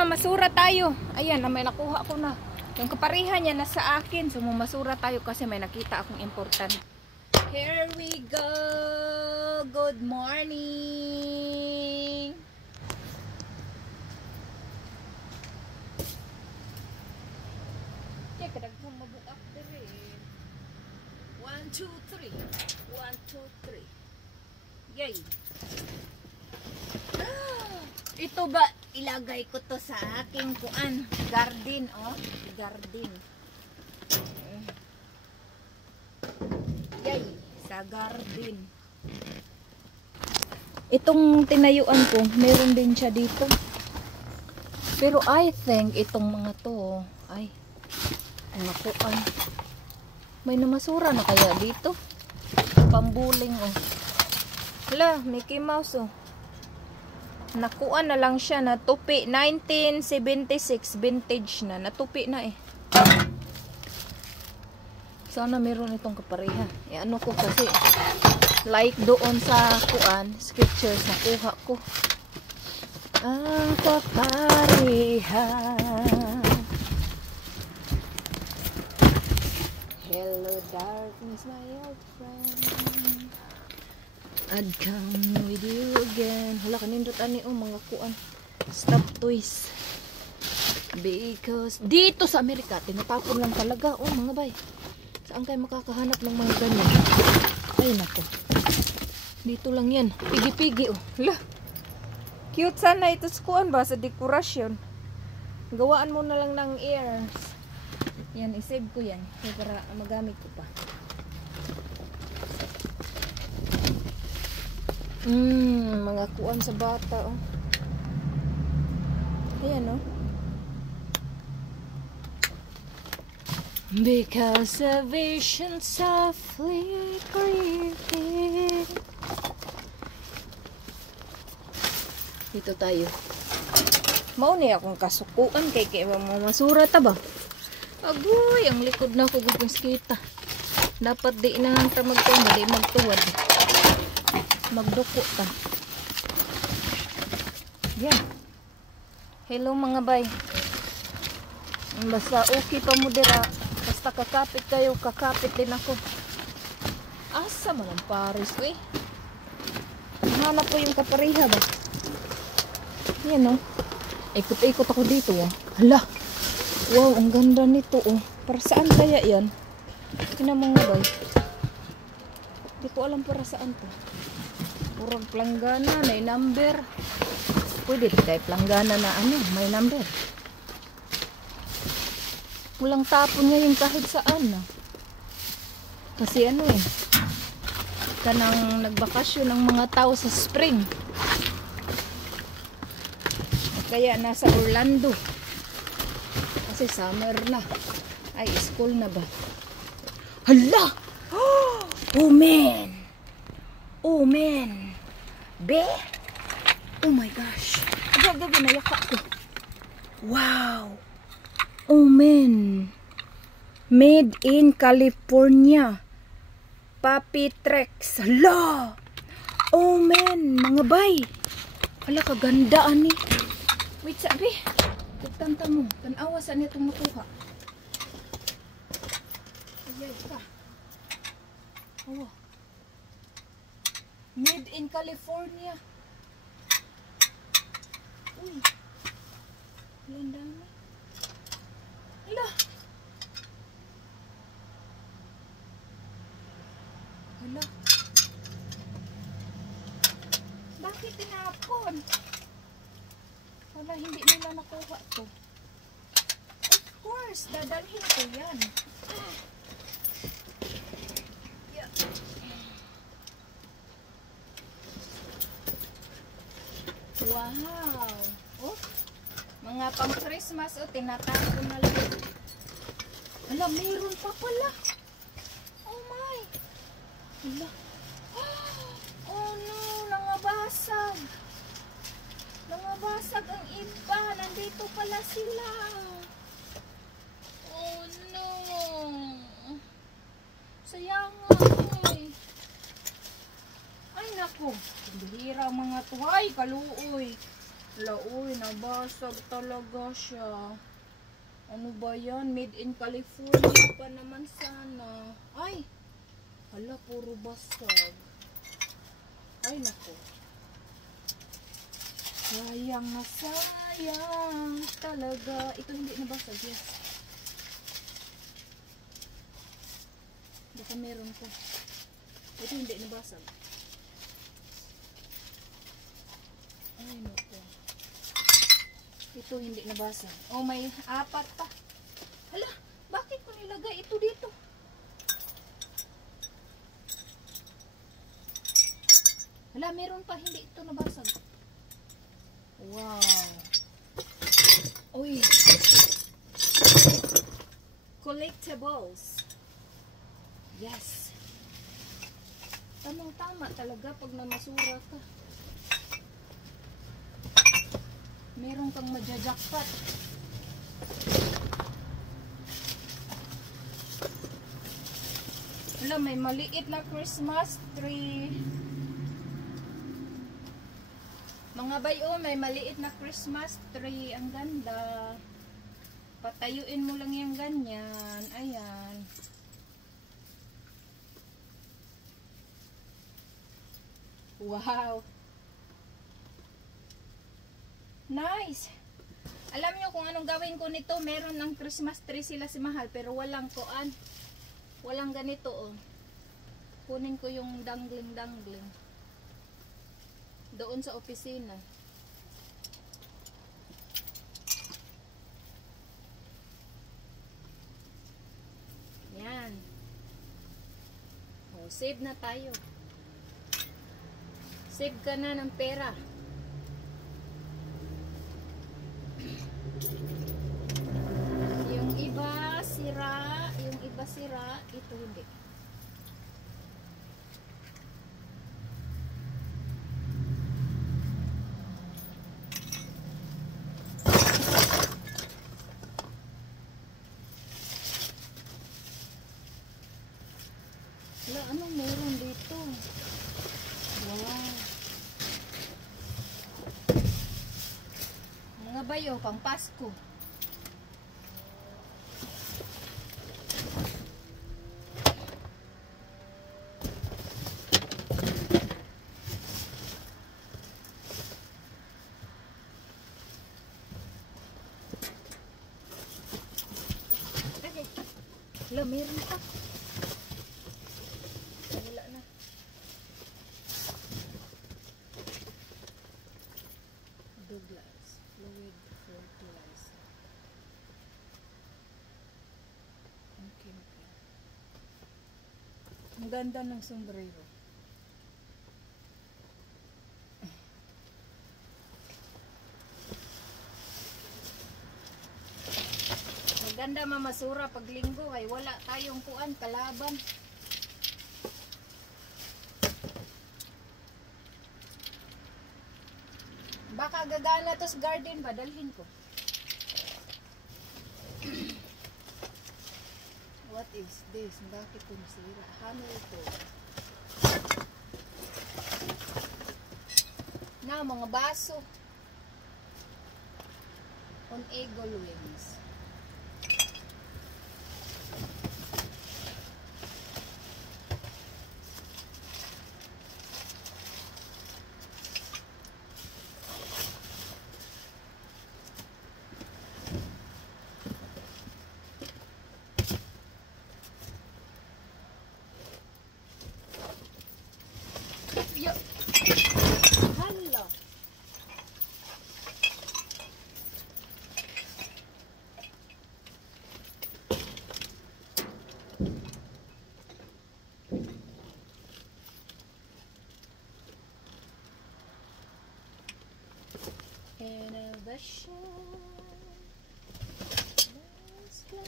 Masura tayo. Ayan, may nakuha ko na. Yung kaparihan niya nasa akin. So, masura tayo kasi may nakita akong important. Here we go. Good morning. Check, kadagpong mabuak dire. 1, 2, 3. 1, 2, 3. Yay. Ito ba, ilagay ko to sa aking kuan, garden, oh, garden. Yay, sa garden. Itong tinayuan ko, meron din siya dito. Pero I think itong mga to, ay, mga kuan. May namasura na kaya dito. Pambuling, oh. Hala, Mickey Mouse, oh. Nakuha na lang siya na tupi 1976 vintage na natupi na eh. Sana meron itong kapareha. Eh ano ko kasi like doon sa kuan scriptures nakuha ko. Ang kapareha. Hello darkness my old friend. I'd come with you again. Hala, kanindot ani oh mga kuan. Stop toys. Because dito sa Amerika, tinatapon lang talaga oh mga bay. Saan kayo makakahanap ng mga ganyan? Ay nako. Dito lang yan. Pigi-pigi oh. Hala. Cute sana ito sa kuan ba sa dekorasyon. Gawaan mo na lang ng ears. Yan, isave ko yan. Para magamit ko pa. Mga kuan sa bata oh. Ayan oh. Because a vision softly creeping. Dito tayo. Mauni akong kasukuan kay masura ta ba? Agoy, ang likod na ko gugong kita. Dapat di na ta magtuwa, di magtuwad. Magduko ta. Yan. Hello mga bay. Basta okay pa mo dira. Basta kakapit kayo, kakapit din ako. Asa man ang Paris eh. Hanap ko yung kapareha ba? Yan oh. Ikot-ikot ako dito oh. Hala. Wow, ang ganda nito oh. Para saan kaya yan? Ina mga bay. Hindi ko alam para saan to. Purang planggana, may number. Pwede tayo planggana na ano, may number. Walang tapon niya yung kahit saan. No? Kasi ano eh, kanang nagbakasyon ng mga tao sa spring. Kaya nasa Orlando. Kasi summer na. Ay, school na ba? Hala! Oh man! Oh man! Be? Oh my gosh. Agad ginayaka ko. Wow. Oh man. Made in California. Papi Trex. Hala. Oh man. Mga bay. Hala kaganda ani. Wait sabi. Tantang mo. Tanawa saan itong nakuha. Ayay ka. Oh. Made in California. Uy. Ilan dami. Hala. Hala. Bakit tinapon? Wala, hindi nila nakuha to. Of course, dadalhin ko yan. Yeah. Wow. Oh. Mga pang Christmas o tinatapon na lang. Ala, meron pa pala. Oh my. Ala. Oh no, nangabasag. Nangabasag ang iba. Nandito pala sila. Oh no. Sayang ay. Ay nako. Bihira mga tuway, kaluoy. Wala, uy, nabasag talaga siya. Ano ba yan? Made in California pa naman sana. Ay! Hala, puro basag. Ay, nako. Sayang na sayang talaga. Ito hindi nabasag, yes. Baka meron ko. Ito hindi nabasag. Ay, nako. Ito hindi nabasag. Oh, may 4 pa. Hala, bakit ko nilagay ito dito? Hala, meron pa. Hindi ito nabasag. Wow. Uy. Collectibles. Yes. Tamang-tama talaga pag namasura ka. Meron kang majajakpat. Wala, may maliit na Christmas tree. Mga bayo, may maliit na Christmas tree. Ang ganda. Patayuin mo lang yung ganyan. Ayan. Wow. Nice. Alam nyo kung anong gawin ko nito? Meron ng Christmas tree sila si Mahal, pero walang kuan. Walang ganito, oh. Kunin ko yung dangling doon sa opisina. Yan. Oh, save na tayo. Save ka na ng pera. Yung iba sira, ito hindi. Wala, anong meron dito? Wow. Mga bayo, pang Pasko. Wala, meron pa. Wala na. Douglas fluid fertilizer. Okay. Ang ganda ng sombrero. Maganda mamasura pag linggo ay wala tayong kuan kalaban. Baka gagana to sa garden ba? Dalhin ko. What is this? Bakit ito nasira? Hamilton. Na, mga baso. On eagle wings. Yo. Hala. Innovation. Let's go.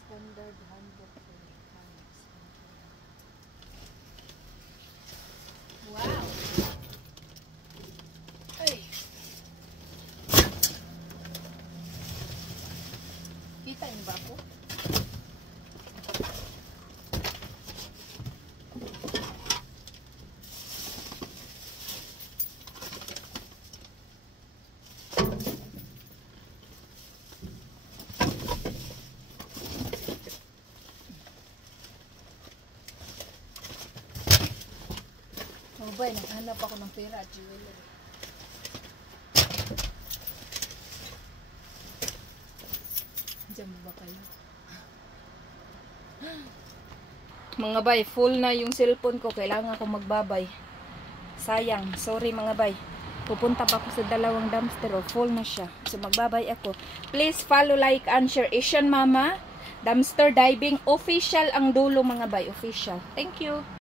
Standard handbook. Mga bay, naghanap ako ng pera at jewelry. Diyan ba kayo? Mga bay, full na yung cellphone ko. Kailangan ko magbabay. Sayang. Sorry mga bay. Pupunta pa ako sa dalawang dumpster. Full na siya. So magbabay ako. Please follow, like, and share. Asian Mama Dumpster Diving. Official ang dulo mga bay. Official. Thank you.